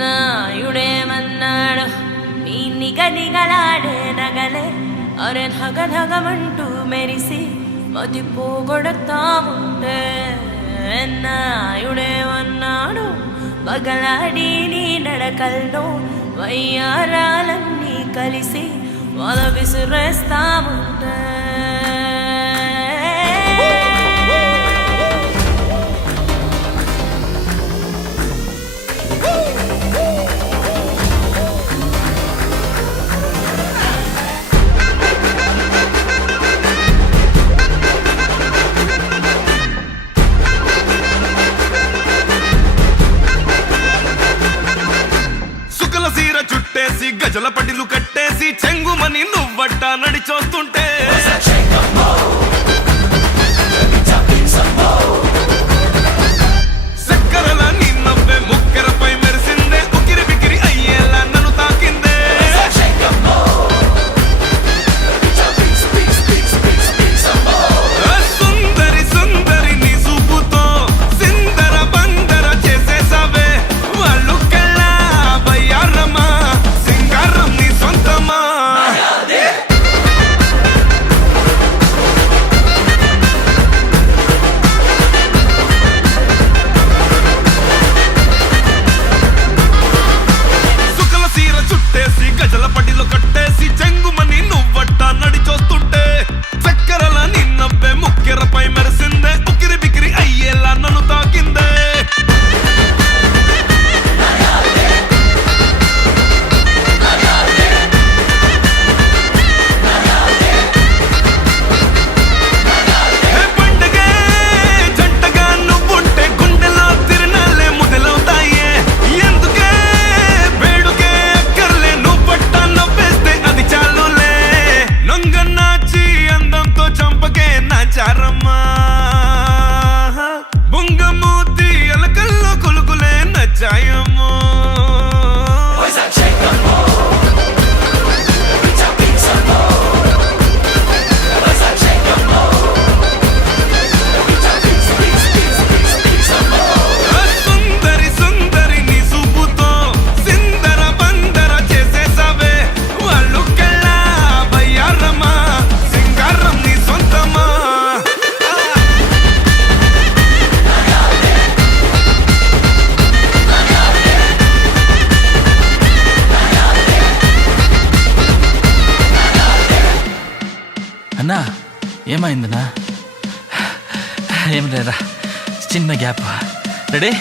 నాయుడేమన్నాడు నీ నిగనిగలాడే నగలే అరే ధగధగమంటూ మెరిసి మతి పోగొడతా ఉంటే నాయుడేమన్నాడు పగలాడి నీ నడకల్లో వయ్యారాలన్నీ కలిసి వల విసిరేస్తా ఉంటే చుట్టేసి గజల పటిలు కట్టేసి చెంగుమని నువ్వట్ట నడిచొస్తుంటే చక్కరల నిన్నవ్వే ముక్కెరపై మెరిసిందే ఉకిరి బికిరి అయ్యేలా నన్ను తాకిందే సుందరి సుందరి నీ చూపుతో సిందర బందర చేసేసావే వాళ్ళు కల్లా బయ్యారమ్మా సింగారం నీ సొంతమా సుకల సీర చుట్టేసి గజల పటిలో కట్టేసి చెంగుమని నువ్వట్ట నడిచొస్తుంటే చక్కరల నిన్నవ్వే ముక్కెరపై మెరిసిందే ఉకిరి బికిరి అయ్యేలా నన్ను తాకిందే పండగే జంటగా నువ్వుంటే గుండెలో తిరణాలే మొదలవుతాయే ఎందుకే వేడుకే అక్కర్లే నువ్వట్ట నవ్వేస్తే అది చాలులే నొంగ నాచి అందంతో చంపకే నాచారమ్మా బొంగమూతి అలకల్లో కొలుకులే నచ్చాయమ్మో సుందరి సుందరి నీ చూపుతో సిందర బందర చేసేసావే వాళ్ళు కల్లా బయ్యారమ్మా సింగారం నీ సొంతమా అన్నా ఏమైందన్నా? ఏం లేదా, చిన్న గ్యాప్. రెడీ?